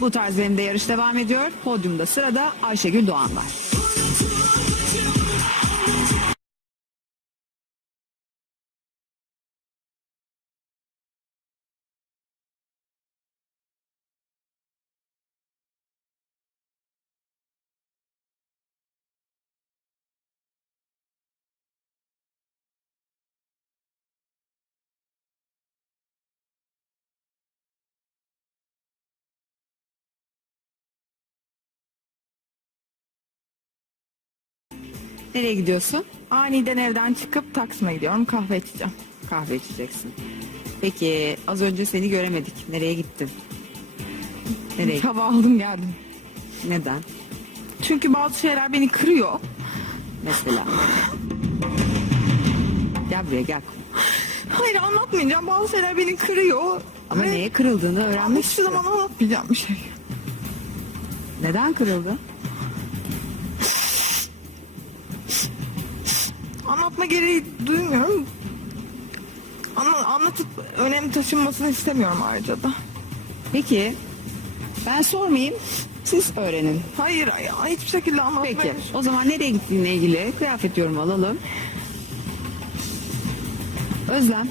Bu tarz benim de yarış devam ediyor. Podyumda sırada Ayşegül Doğan var. Nereye gidiyorsun? Aniden evden çıkıp Taksim'e gidiyorum. Kahve içeceğim. Kahve içeceksin. Peki az önce seni göremedik. Nereye gittin? Nereye? Hava aldım geldim. Neden? Çünkü bazı şeyler beni kırıyor. Mesela. Gel buraya gel. Hayır anlatmayacağım. Bazı şeyler beni kırıyor. Ama Ve neye kırıldığını öğrenmek hiçbir istiyorum. zaman anlatmayacağım bir şey. Neden kırıldı? Anlatma gereği duymuyorum. Ama anlatıp önem taşınmasını istemiyorum ayrıca da. Peki ben sormayayım. Siz öğrenin. Hayır ya hiçbir şekilde anlatmaya Peki o zaman nereye gittiğinle ilgili kıyafet yorumu alalım. Özlem.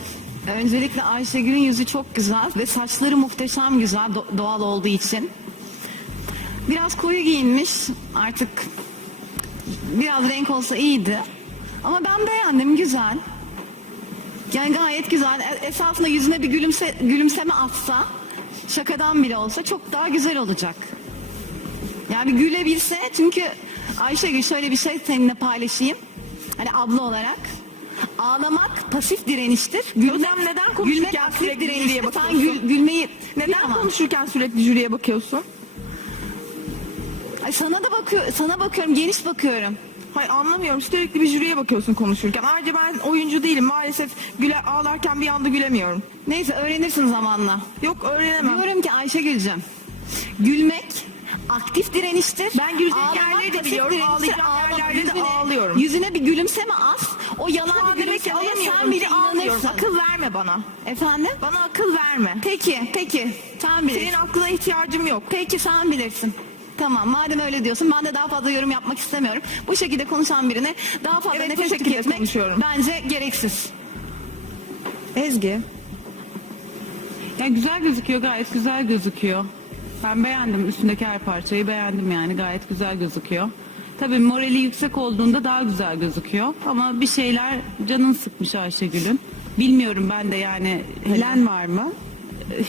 Öncelikle Ayşegül'ün yüzü çok güzel ve saçları muhteşem güzel do- doğal olduğu için. Biraz koyu giyinmiş artık biraz renk olsa iyiydi. Ama ben beğendim güzel. Yani gayet güzel. E- Esasında yüzüne bir gülümse, gülümseme atsa şakadan bile olsa çok daha güzel olacak. Yani bir gülebilse çünkü Ayşegül şöyle bir şey seninle paylaşayım. Hani abla olarak. Ağlamak pasif direniştir. Gülmek, Hocam neden konuşurken gülmek sürekli direniştir. jüriye Sen bakıyorsun? gül, gülmeyi Neden Bilemem. konuşurken sürekli jüriye bakıyorsun? Ay sana da bakıyor, sana bakıyorum, geniş bakıyorum. Hayır anlamıyorum. Sürekli bir jüriye bakıyorsun konuşurken. Ayrıca ben oyuncu değilim. Maalesef güle, ağlarken bir anda gülemiyorum. Neyse öğrenirsin zamanla. Yok öğrenemem. Diyorum ki Ayşegül'cüm, gülmek aktif direniştir. Ben gülecek yerleri de biliyorum, ağlayacağım yerlerde de yüzüne- ağlıyorum. Yüzüne bir gülümseme az. O yalan an bir gülümsemeye sen bile inanırsın. Akıl verme bana. Efendim? Bana akıl verme. Peki, peki. Sen bilirsin. Senin aklına ihtiyacım yok. Peki sen bilirsin. Tamam madem öyle diyorsun ben de daha fazla yorum yapmak istemiyorum. Bu şekilde konuşan birine daha fazla Evet, bu nefes şekilde tüketmek konuşuyorum. bence gereksiz. Ezgi. Ya güzel gözüküyor gayet güzel gözüküyor. Ben beğendim üstündeki her parçayı beğendim yani gayet güzel gözüküyor. Tabii morali yüksek olduğunda daha güzel gözüküyor ama bir şeyler canın sıkmış Ayşegül'ün. Bilmiyorum ben de yani Bilen var mı?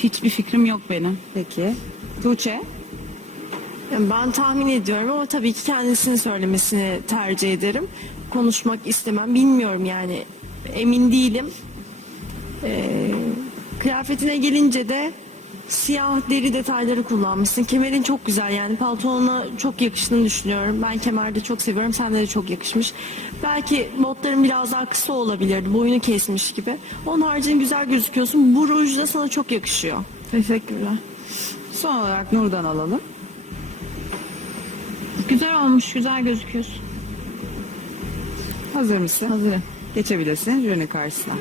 hiçbir fikrim yok benim. Peki. Tuğçe. Ben tahmin ediyorum ama tabii ki kendisini söylemesini tercih ederim. Konuşmak istemem. Bilmiyorum yani. Emin değilim. Ee, kıyafetine gelince de siyah deri detayları kullanmışsın. Kemerin çok güzel yani paltonuna çok yakıştığını düşünüyorum. Ben kemerde çok seviyorum. Sende de çok yakışmış. Belki botların biraz daha kısa olabilirdi. Boyunu kesmiş gibi. Onun haricinde güzel gözüküyorsun. Bu ruj da sana çok yakışıyor. Teşekkürler. Son olarak Nur'dan alalım. Güzel olmuş güzel gözüküyorsun. Hazır mısın? Hazırım. Geçebilirsin jürinin karşısına.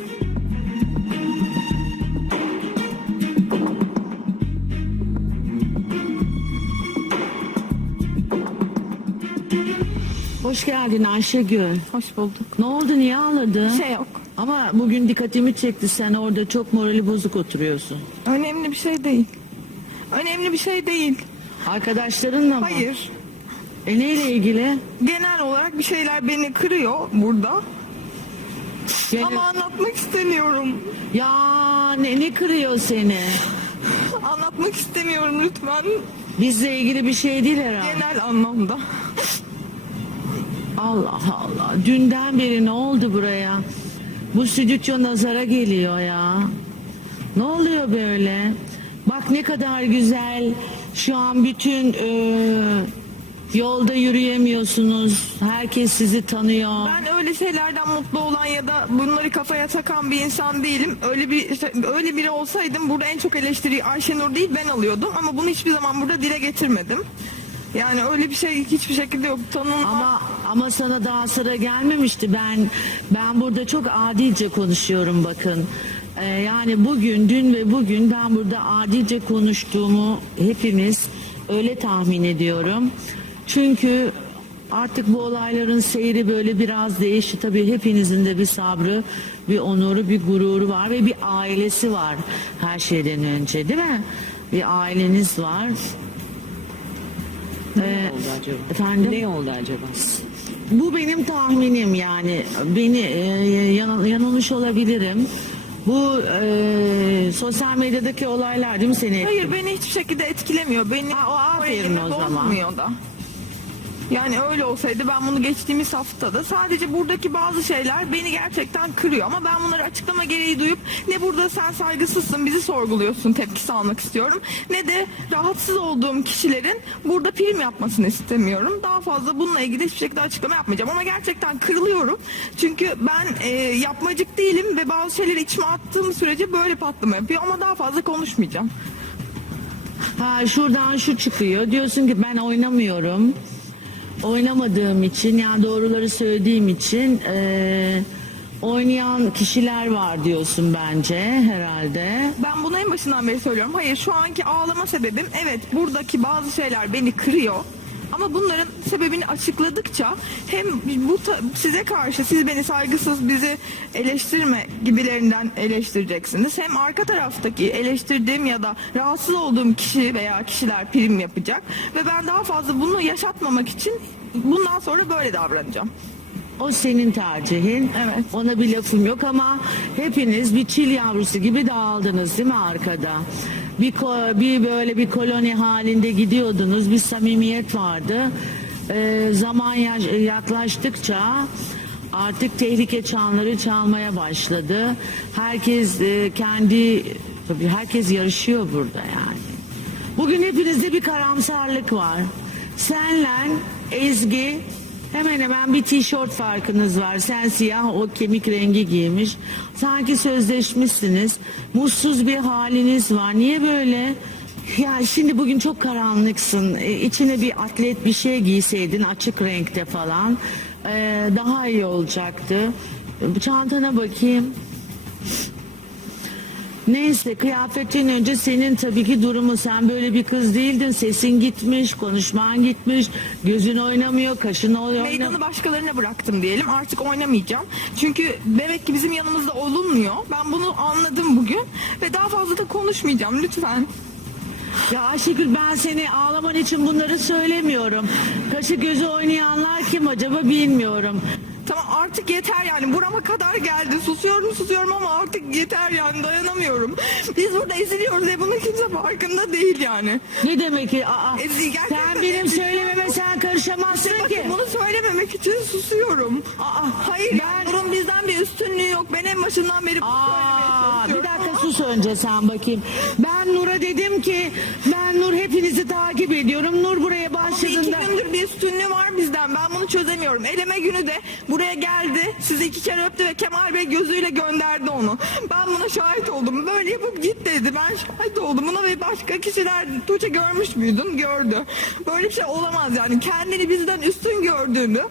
Hoş geldin Ayşegül. Hoş bulduk. Ne oldu niye ağladın? Şey yok. Ama bugün dikkatimi çekti sen orada çok morali bozuk oturuyorsun. Önemli bir şey değil. Önemli bir şey değil. Arkadaşlarınla mı? Hayır. E neyle ilgili? Genel olarak bir şeyler beni kırıyor burada. Gene- Ama anlatmak istemiyorum. Ya ne, ne kırıyor seni? Anlatmak istemiyorum lütfen. Bizle ilgili bir şey değil herhalde. Genel anlamda. Allah Allah. Dünden beri ne oldu buraya? Bu stüdyo nazara geliyor ya. Ne oluyor böyle? Bak ne kadar güzel. Şu an bütün e, yolda yürüyemiyorsunuz. Herkes sizi tanıyor. Ben öyle şeylerden mutlu olan ya da bunları kafaya takan bir insan değilim. Öyle bir işte öyle biri olsaydım burada en çok eleştiriyi Ayşenur değil ben alıyordum ama bunu hiçbir zaman burada dile getirmedim. Yani öyle bir şey hiçbir şekilde yok. Tanınma. Ama ama sana daha sıra gelmemişti. Ben ben burada çok adice konuşuyorum bakın. Ee, yani bugün, dün ve bugün ben burada adice konuştuğumu hepimiz öyle tahmin ediyorum. Çünkü artık bu olayların seyri böyle biraz değişti. Tabii hepinizin de bir sabrı, bir onuru, bir gururu var ve bir ailesi var her şeyden önce değil mi? Bir aileniz var. Ee, oldu acaba? Efendim? Ne oldu acaba? Bu benim tahminim yani beni e, yan- yanılmış olabilirim. Bu e, sosyal medyadaki olaylar değil mi seni? Hayır beni hiçbir şekilde etkilemiyor. Beni Ha, o aferin o zaman. bozmuyor da. Yani öyle olsaydı ben bunu geçtiğimiz haftada sadece buradaki bazı şeyler beni gerçekten kırıyor ama ben bunları açıklama gereği duyup ne burada sen saygısızsın bizi sorguluyorsun tepkisi almak istiyorum ne de rahatsız olduğum kişilerin burada prim yapmasını istemiyorum. Daha fazla bununla ilgili hiçbir şekilde açıklama yapmayacağım ama gerçekten kırılıyorum. Çünkü ben e, yapmacık değilim ve bazı şeyleri içime attığım sürece böyle patlama yapıyor ama daha fazla konuşmayacağım. Ha şuradan şu çıkıyor. Diyorsun ki ben oynamıyorum. Oynamadığım için yani doğruları söylediğim için e, oynayan kişiler var diyorsun bence herhalde. Ben bunu en başından beri söylüyorum. Hayır şu anki ağlama sebebim evet buradaki bazı şeyler beni kırıyor. Ama bunların sebebini açıkladıkça hem bu size karşı siz beni saygısız bizi eleştirme gibilerinden eleştireceksiniz. Hem arka taraftaki eleştirdiğim ya da rahatsız olduğum kişi veya kişiler prim yapacak. Ve ben daha fazla bunu yaşatmamak için bundan sonra böyle davranacağım. O senin tercihin. Evet. Ona bir lafım yok ama hepiniz bir çil yavrusu gibi dağıldınız değil mi arkada? Bir, bir böyle bir koloni halinde gidiyordunuz. Bir samimiyet vardı. Ee, zaman yaklaştıkça artık tehlike çanları çalmaya başladı. Herkes e, kendi tabii herkes yarışıyor burada yani. Bugün hepinizde bir karamsarlık var. Senle Ezgi hemen hemen bir tişört farkınız var. Sen siyah o kemik rengi giymiş. Sanki sözleşmişsiniz. Mutsuz bir haliniz var. Niye böyle? Ya şimdi bugün çok karanlıksın. E, içine bir atlet bir şey giyseydin açık renkte falan. e, daha iyi olacaktı. Çantana bakayım. Neyse kıyafetin önce senin tabii ki durumu sen böyle bir kız değildin sesin gitmiş konuşman gitmiş gözün oynamıyor kaşın oynamıyor. Meydanı başkalarına bıraktım diyelim. Artık oynamayacağım. Çünkü demek ki bizim yanımızda olunmuyor. Ben bunu anladım bugün. Ve daha fazla da konuşmayacağım lütfen. Ya Ayşegül ben seni ağlaman için bunları söylemiyorum. Kaşı gözü oynayanlar kim acaba bilmiyorum. Tamam artık yeter yani burama kadar geldi. Susuyorum susuyorum ama artık yeter yani dayanamıyorum. Biz burada eziliyoruz ve bunun kimse farkında değil yani. Ne demek ki? Aa, gerçekten sen benim Ezgi. söylememe sen karışamazsın ki. bakın bunu söylememek için susuyorum. Aa, Hayır yani bunun bizden bir üstünlüğü yok. Ben en başından beri bunu söylemeye Aa, bir çalışıyorum. dakika sus önce sen bakayım. Ben Nur'a dedim ki ben Nur hepinizi takip ediyorum. Nur buraya Ama iki başladığında... gündür bir üstünlüğü var bizden. Ben bunu çözemiyorum. Eleme günü de buraya geldi. Sizi iki kere öptü ve Kemal Bey gözüyle gönderdi onu. Ben buna şahit oldum. Böyle yapıp git dedi. Ben şahit oldum buna ve başka kişiler Tuğçe görmüş müydün? Gördü. Böyle bir şey olamaz yani. Kendini bizden üstün gördüğünü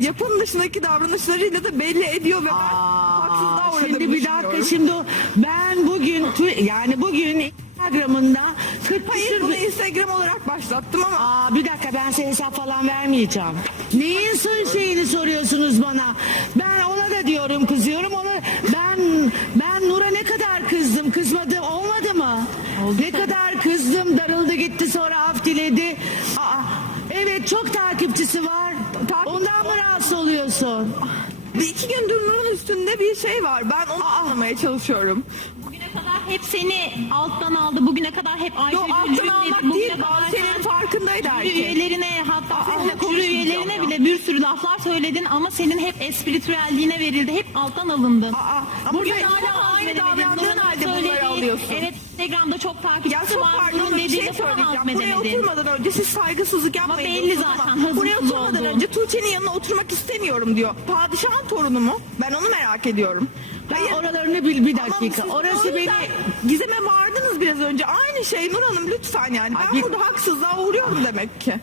yapım dışındaki davranışlarıyla da belli ediyor ve ben haksızlığa Aa, uğradığımı şimdi bir dakika şimdi ben bugün yani bugün Instagram'ında 40 Hayır küsür bunu bir- Instagram olarak başlattım ama Aa, bir dakika ben size hesap falan vermeyeceğim. Neyin sır şeyini soruyorsunuz bana? Ben ona da diyorum kızıyorum ona ben ben Nur'a ne kadar kızdım kızmadım olmadı mı? Ne kadar kızdım darıldı gitti sonra af diledi. Aa, evet çok takipçisi var. Ondan mı rahatsız oluyorsun? bir iki gündür Nur'un üstünde bir şey var. Ben onu anlamaya çalışıyorum. Kadar hep seni alttan aldı. Bugüne kadar hep Ayşe Yo alttan almak değil. kadar Bazı şeylerin sen farkındaydı herkes. üyelerine hatta Aa, seninle jüri üyelerine ya. bile bir sürü laflar söyledin ama senin hep espritüelliğine verildi. Hep alttan alındın. Aa, ama Bugün hala aynı davrandığın halde bunları alıyorsun. Evet Instagram'da çok Ya takipçisi çok var. pardon Bunun bir şey söyleyeceğim. Buraya hazmedemedin. oturmadan önce siz saygısızlık yapmayın. belli diyorsunuz zaten, ama Buraya oturmadan önce Tuğçe'nin yanına oturmak istemiyorum diyor. Padişahın torunu mu? Ben onu merak ediyorum. Ben oralarını bil bir Ama dakika. siz Orası beni Gizem'e vardınız biraz önce. Aynı şey Nur Hanım lütfen yani. Ben Ay, bir- burada haksızlığa uğruyorum demek ki.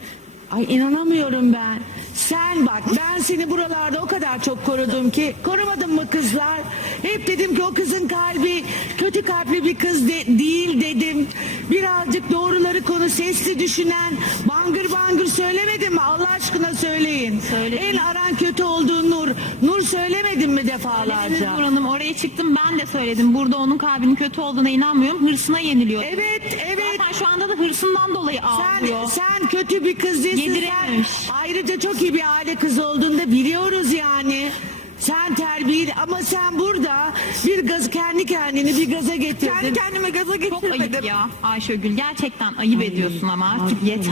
Ay inanamıyorum ben. Sen bak ben seni buralarda o kadar çok korudum ki korumadım mı kızlar? Hep dedim ki o kızın kalbi kötü kalpli bir kız de- değil dedim. Birazcık doğruları konu sesli düşünen bangır bangır söylemedim mi? Allah aşkına söyleyin. Söyledim. En aran kötü olduğu Nur. Nur söylemedim mi defalarca? Nur Hanım oraya çıktım ben de söyledim. Burada onun kalbinin kötü olduğuna inanmıyorum. Hırsına yeniliyor. Evet evet. Zaten şu anda da hırsından dolayı Sen, ağlıyor. sen kötü bir kız değilsin. Yedirememiş. Sen ayrıca çok iyi bir aile kızı olduğunu da biliyoruz yani. Sen terbiyeli ama sen burada bir gaz kendi kendini bir gaza getirdin. Kendi kendime gaza Çok getirmedim. ayıp ya Ayşegül. Gerçekten ayıp ediyorsun ama artık yeter.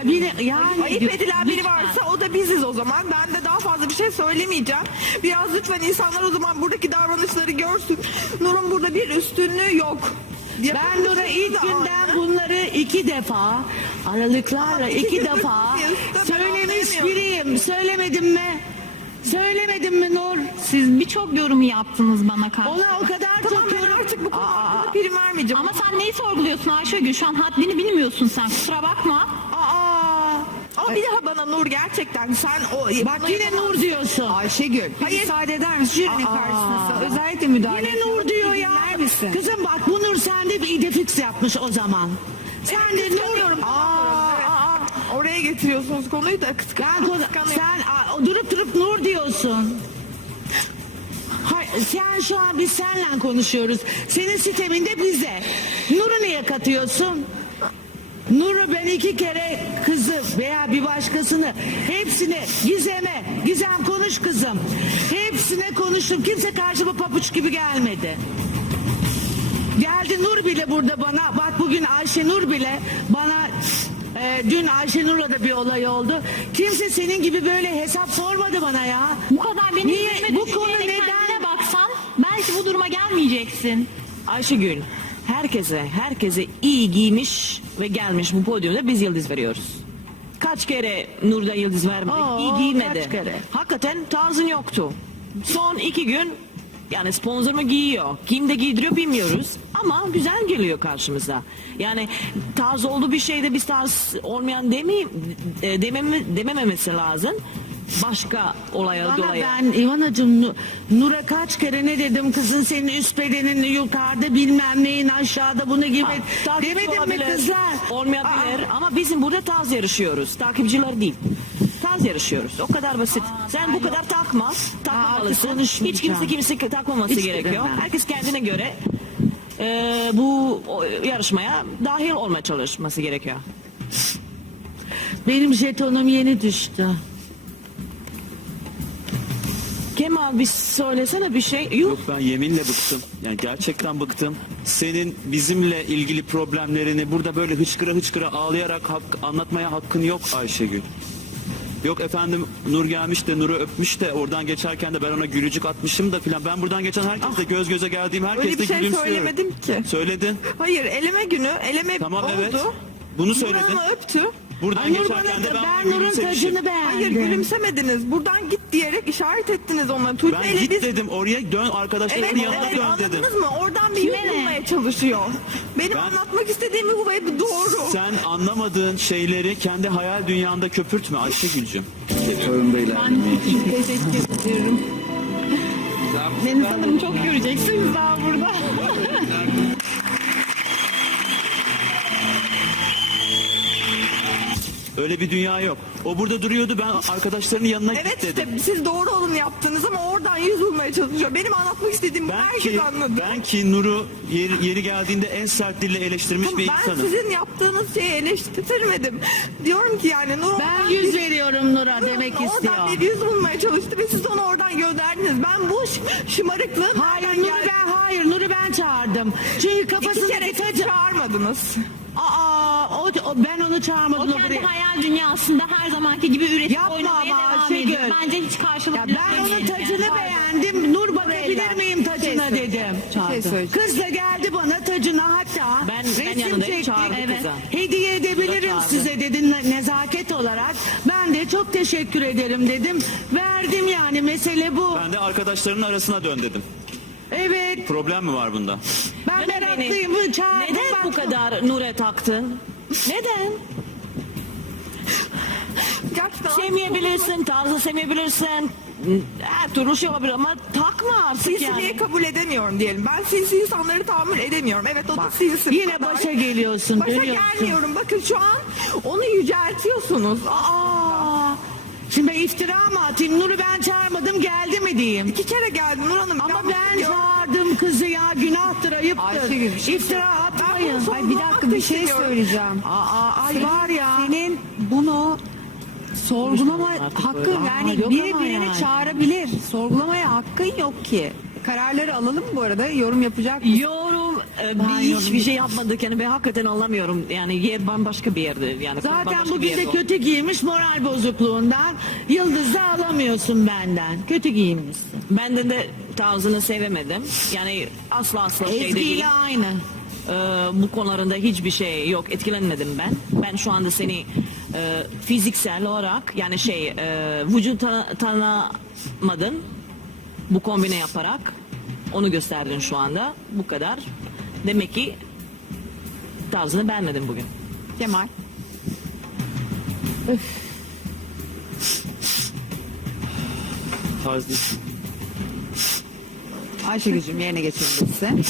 Ay, bir de- yani Ayıp edilen biri Lütfen. varsa o da biziz o zaman. Ben de daha fazla bir şey söylemeyeceğim. Biraz lütfen insanlar o zaman buradaki davranışları görsün. Nur'un burada bir üstünlüğü yok. ben Nur'a ilk günden bunları iki defa aralıklarla iki defa söylemiş biriyim. Söylemedim mi? Söylemedim mi Nur? Siz birçok yorumu yaptınız bana karşı. Ona o kadar Tamam ben artık bu konu hakkında prim vermeyeceğim. Ama sen neyi sorguluyorsun Ayşegül? Şu an haddini bilmiyorsun sen. Kusura bakma. Aa, ama bir daha bana Nur gerçekten sen o... Bak yine Nur diyorsun. Ayşegül Hayır. müsaade eder misin? Jürinin Aa. karşısında özellikle müdahale Yine Nur diyor ya. Dinler misin? Kızım bak bu Nur sende bir idefix yapmış o zaman. Sen de Nur. Aa, Oraya getiriyorsunuz konuyu da kıskan, kıskanıyorum. sen aa, durup durup Nur diyorsun. Hayır, sen şu an biz seninle konuşuyoruz. Senin siteminde bize. Nur'u niye katıyorsun? Nur'u ben iki kere kızı veya bir başkasını hepsini Gizem'e Gizem konuş kızım. Hepsine konuştum. Kimse karşıma papuç gibi gelmedi. Geldi Nur bile burada bana. Bak bugün Ayşe Nur bile e, dün Ayşe Nur'la da bir olay oldu. Kimse senin gibi böyle hesap sormadı bana ya. Bu kadar benim Niye? üzerime Bu konu neden? kendine baksan belki bu duruma gelmeyeceksin. Ayşegül, herkese, herkese iyi giymiş ve gelmiş bu podyumda biz yıldız veriyoruz. Kaç kere Nur'da yıldız vermedik, Oo, iyi giymedi. kaç kere? Hakikaten tarzın yoktu. Son iki gün yani sponsor mu giyiyor, kim de giydiriyor bilmiyoruz ama güzel geliyor karşımıza. Yani tarz olduğu bir şeyde biz tarz olmayan demeyeyim, e, dememe, demememesi lazım. Başka olaya Bana dolayı. ben İvanacığım Nu- Nur'a kaç kere ne dedim kızın senin üst bedenin yukarıda bilmem neyin aşağıda bunu gibi Takipçi demedim mi olabilir, kızlar? Olmayabilir ama bizim burada tarz yarışıyoruz. Takipçiler değil. Tarz yarışıyoruz. O kadar basit. Sen bu kadar takma. Takmamalısın. Hiç kimse kimse takmaması Hiç gerekiyor. Herkes kendine göre e, bu o, yarışmaya dahil olmaya çalışması gerekiyor. Benim jetonum yeni düştü. Kemal bir söylesene bir şey. Yok. Yok ben yeminle bıktım. Yani gerçekten bıktım. Senin bizimle ilgili problemlerini burada böyle hıçkıra hıçkıra ağlayarak hak, anlatmaya hakkın yok Ayşegül. Yok efendim Nur gelmiş de Nur'u öpmüş de oradan geçerken de ben ona gülücük atmışım da filan. Ben buradan geçen herkesle göz göze geldiğim Öyle herkesle bir şey gülümsüyorum. söylemedim ki. Söyledin. Hayır eleme günü eleme Tamam, oldu. evet. Bunu söyledin. Hanım'ı öptü. Buradan Ay Nur geçerken de bana, ben, ben Nur'un gülümsemişim. tacını beğendim. Hayır gülümsemediniz. Buradan git diyerek işaret ettiniz ona. Tuğçe Ben ile git biz... dedim oraya dön arkadaşlarının Evet, yanına evet dön dedim. anladınız mı? Oradan bir Kime yol ne? bulmaya çalışıyor. Benim Ben- anlatmak istediğimi bu ve doğru. Sen anlamadığın şeyleri kendi hayal dünyanda köpürtme Ayşegül'cüm. Teşekkür ediyorum. Beni sanırım çok göreceksiniz daha Öyle bir dünya yok. O burada duruyordu ben arkadaşlarının yanına Evet git dedim. işte siz doğru olanı yaptınız ama oradan yüz bulmaya çalışıyor. Benim anlatmak istediğim bu Ben herkes ki, anladı. ben ki Nur'u yeri, yeri geldiğinde en sert dille eleştirmiş Tamam, bir ben insanım. sizin yaptığınız şeyi eleştirmedim. Diyorum ki yani Nur Ben oradan yüz bir- veriyorum Nur'a demek Oradan istiyor. bir yüz bulmaya çalıştı ve siz onu oradan gönderdiniz. Ben bu şımarıklığın Hayır Nur'u ben hayır Nur'u ben çağırdım. Çünkü İki kere kafasındaki siz tacı... çağırmadınız. Aa, o, o- ben onu O çağırmadım. kendi buraya. hayal dünyasında her zamanki gibi üretip Yapma oynamaya ama devam Ayşegül. ediyor. Bence hiç karşılık Ya ben onun tacını beğendim. Nur bakabilir miyim tacına dedim. şey. Kız da geldi bana tacına hatta Ben- ben resim yanındayım, çektik. çağırdı. Hediye edebilirim çağırdı. size dedi ne- nezaket olarak. Ben de çok teşekkür ederim dedim. Verdim yani mesele bu. Ben de arkadaşlarının arasına dön dedim. Evet Problem mi var bunda? ben Neden meraklıyım. Bu Çağırdım Neden bu baktım. kadar Nur'e taktın? Neden? gerçekten Sevmeyebilirsin, tarzı sevmeyebilirsin. Her türlü şey olabilir ama takma artık Sinsiliği yani. kabul edemiyorum diyelim. Ben sinsi insanları tahammül edemiyorum. Evet o da sinsi. yine kadar. başa geliyorsun, Başa görüyorsun. gelmiyorum. Bakın şu an onu yüceltiyorsunuz. Aa, şimdi iftira mı atayım? Nur'u ben çağırmadım geldi mi diyeyim? İki kere geldim Nur Hanım. Ama ben istiyorum. çağırdım kızı ya günahtır ayıptır. Ayşegül, bir şey İftira atmayın. Ay bir dakika bir şey istemiyorum. söyleyeceğim. Aa, ay var ya. Senin bunu sorgulama hakkın böyle. yani Aa, biri birini yani. çağırabilir. Sorgulamaya hakkın yok ki. Kararları alalım bu arada. Yorum yapacak mısın? Yorum e, bir hiçbir şey yapmadık yani ben hakikaten anlamıyorum. Yani yer bambaşka bir yerde. Yani Zaten bambaşka bir bugün de yerde. kötü giymiş moral bozukluğundan. Yıldız da alamıyorsun benden. Kötü giyinmişsin. Benden de tarzını sevemedim. Yani asla asla şey değil. aynı. Ee, bu konularında hiçbir şey yok. Etkilenmedim ben. Ben şu anda seni e, fiziksel olarak yani şey e, vücut tanı- tanımadın. Bu kombine yaparak onu gösterdin şu anda. Bu kadar. Demek ki tarzını beğenmedin bugün. Kemal. Tarz değil. Ayşegül'cüm yerine geçebilirsin.